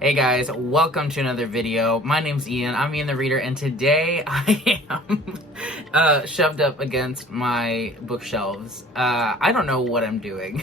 Hey guys, welcome to another video. My name's Ian, I'm Ian the Reader, and today I am shoved up against my bookshelves. I don't know what I'm doing,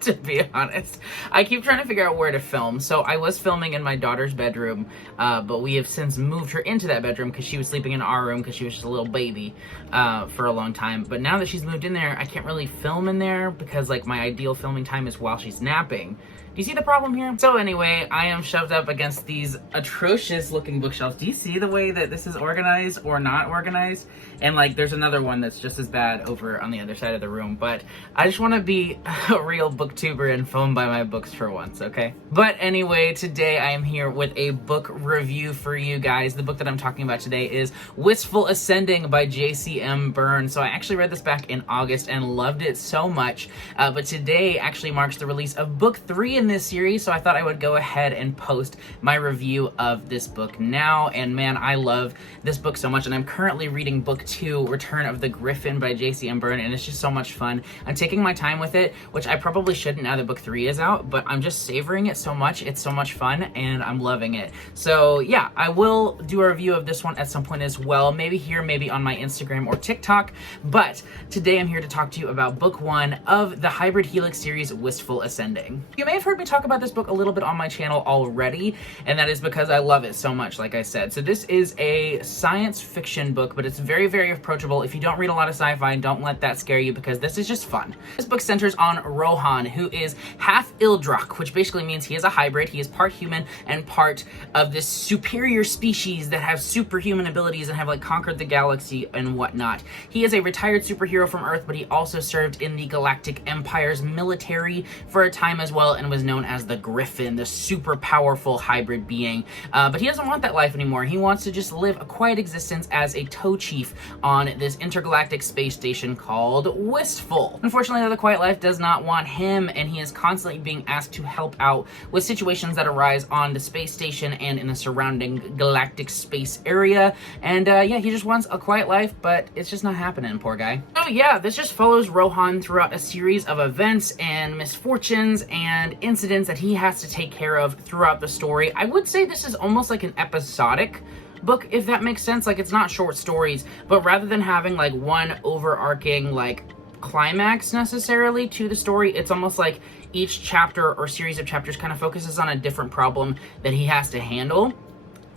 to be honest. I keep trying to figure out where to film. So I was filming in my daughter's bedroom, but we have since moved her into that bedroom because she was sleeping in our room because she was just a little baby for a long time. But now that she's moved in there, I can't really film in there because like my ideal filming time is while she's napping. Do you see the problem here? So anyway, I am shoved up against these atrocious looking bookshelves. Do you see the way that this is organized or not organized? And like there's another one that's just as bad over on the other side of the room. But I just want to be a real booktuber and film by my books for once, okay? But anyway, today I am here with a book review for you guys. The book that I'm talking about today is Wistful Ascending by J.C.M. Byrne. So I actually read this back in August and loved it so much. But today actually marks the release of book 3 in this series, so I thought I would go ahead and post my review of this book now. And man, I love this book so much, and I'm currently reading book 2, Return of the Griffin by J.C.M. Byrne, and it's just so much fun. I'm taking my time with it, which I probably shouldn't now that book 3 is out, but I'm just savoring it so much. It's so much fun, and I'm loving it. So yeah, I will do a review of this one at some point as well, maybe here, maybe on my Instagram or TikTok, but today I'm here to talk to you about book 1 of the Hybrid Helix series, Wistful Ascending. You may have heard me talk about this book a little bit on my channel already, and that is because I love it so much, like I said. So this is a science fiction book, but it's very, very approachable. If you don't read a lot of sci-fi, don't let that scare you because this is just fun. This book centers on Rohan, who is half Ildrak, which basically means he is a hybrid. He is part human and part of this superior species that have superhuman abilities and have like conquered the galaxy and whatnot. He is a retired superhero from Earth, but he also served in the Galactic Empire's military for a time as well and was known as the Griffin, the super powerful hybrid being. But he doesn't want that life anymore. He wants to just live a quiet existence as a tow chief on this intergalactic space station called Wistful. Unfortunately, the quiet life does not want him, and he is constantly being asked to help out with situations that arise on the space station and in the surrounding galactic space area. And yeah, he just wants a quiet life, but it's just not happening, poor guy. So yeah, this just follows Rohan throughout a series of events and misfortunes and incidents that he has to take care of throughout the story. I would say this is almost like an episodic book, if that makes sense. Like, it's not short stories, but rather than having like one overarching like climax necessarily to the story, it's almost like each chapter or series of chapters kind of focuses on a different problem that he has to handle,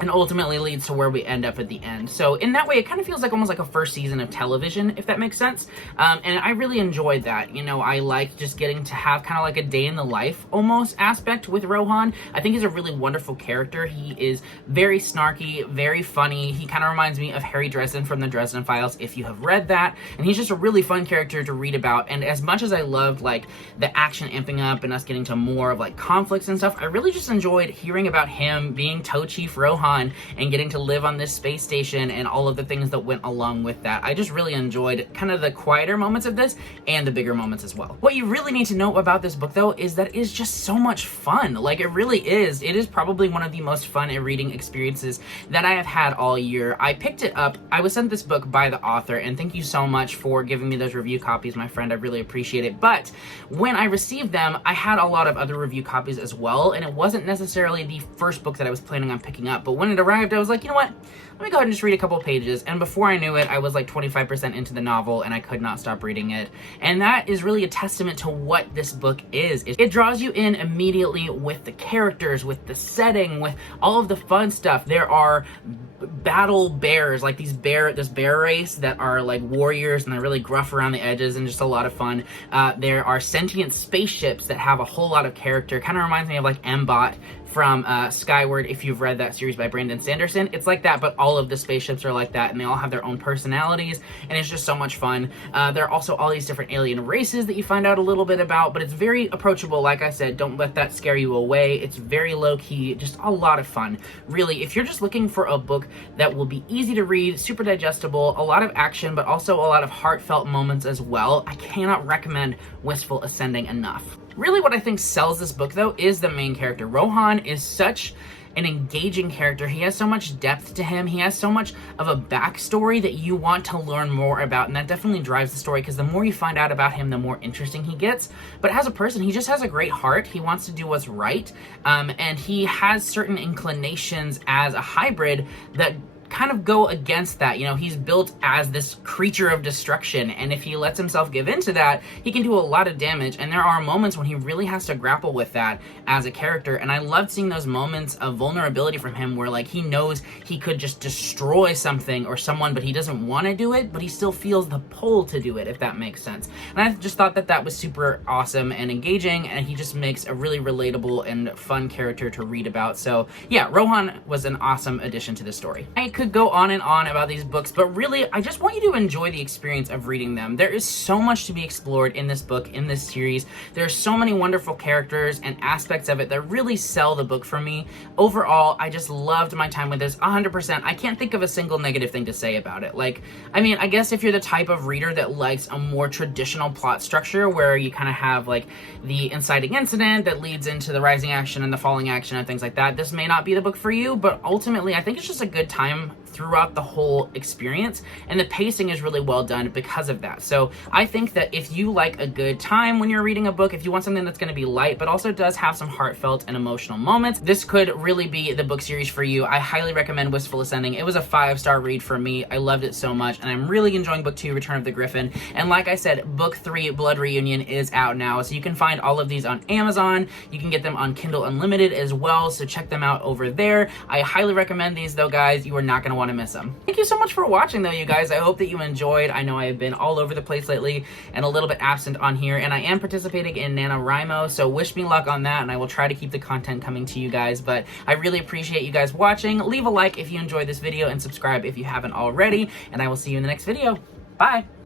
and ultimately leads to where we end up at the end. So in that way, it kind of feels like almost like a first season of television, if that makes sense. And I really enjoyed that. You know, I like just getting to have kind of like a day in the life almost aspect with Rohan. I think he's a really wonderful character. He is very snarky, very funny. He kind of reminds me of Harry Dresden from the Dresden Files, if you have read that. And he's just a really fun character to read about. And as much as I loved like the action amping up and us getting to more of like conflicts and stuff, I really just enjoyed hearing about him being Tow Chief Rohan and getting to live on this space station and all of the things that went along with that. I just really enjoyed kind of the quieter moments of this and the bigger moments as well. What you really need to know about this book though is that it is just so much fun. Like, it really is. It is probably one of the most fun reading experiences that I have had all year. I picked it up. I was sent this book by the author, and thank you so much for giving me those review copies, my friend. I really appreciate it. But when I received them, I had a lot of other review copies as well, and it wasn't necessarily the first book that I was planning on picking up. But when it arrived, I was like, you know what? Let me go ahead and just read a couple pages. And before I knew it, I was like 25% into the novel, and I could not stop reading it. And that is really a testament to what this book is. It draws you in immediately with the characters, with the setting, with all of the fun stuff. There are battle bears, like this bear race that are like warriors, and they're really gruff around the edges and just a lot of fun. There are sentient spaceships that have a whole lot of character. Kind of reminds me of like M-Bot from Skyward, if you've read that series by Brandon Sanderson. It's like that, but all of the spaceships are like that, and they all have their own personalities, and it's just so much fun. There are also all these different alien races that you find out a little bit about, but it's very approachable. Like I said, don't let that scare you away. It's very low-key, just a lot of fun. Really, if you're just looking for a book that will be easy to read, super digestible, a lot of action, but also a lot of heartfelt moments as well, I cannot recommend Wistful Ascending enough. Really what I think sells this book, though, is the main character. Rohan is such an engaging character. He has so much depth to him. He has so much of a backstory that you want to learn more about, and that definitely drives the story, because the more you find out about him, the more interesting he gets. But as a person, he just has a great heart. He wants to do what's right, and he has certain inclinations as a hybrid that kind of go against that. You know, he's built as this creature of destruction, and if he lets himself give into that, he can do a lot of damage, and there are moments when he really has to grapple with that as a character. And I loved seeing those moments of vulnerability from him where, like, he knows he could just destroy something or someone, but he doesn't want to do it, but he still feels the pull to do it, if that makes sense. And I just thought that that was super awesome and engaging, and he just makes a really relatable and fun character to read about. So yeah, Rohan was an awesome addition to the story. I could go on and on about these books, but really I just want you to enjoy the experience of reading them. There is so much to be explored in this book, in this series. There are so many wonderful characters and aspects of it that really sell the book for me. Overall, I just loved my time with this 100%. I can't think of a single negative thing to say about it. Like, I mean, I guess if you're the type of reader that likes a more traditional plot structure where you kind of have like the inciting incident that leads into the rising action and the falling action and things like that, this may not be the book for you. But ultimately, I think it's just a good time throughout the whole experience, and the pacing is really well done because of that. So I think that if you like a good time when you're reading a book, if you want something that's going to be light but also does have some heartfelt and emotional moments, this could really be the book series for you. I highly recommend Wistful Ascending. It was a 5-star read for me. I loved it so much, and I'm really enjoying book 2, Return of the Griffin. And like I said, book 3, Blood Reunion, is out now, so you can find all of these on Amazon. You can get them on Kindle Unlimited as well, so check them out over there. I highly recommend these though, guys. You are not going to want to miss them. Thank you so much for watching though, you guys. I hope that you enjoyed. I know I have been all over the place lately and a little bit absent on here, and I am participating in NaNoWriMo, so wish me luck on that, and I will try to keep the content coming to you guys. But I really appreciate you guys watching. Leave a like if you enjoyed this video and subscribe if you haven't already, and I will see you in the next video. Bye!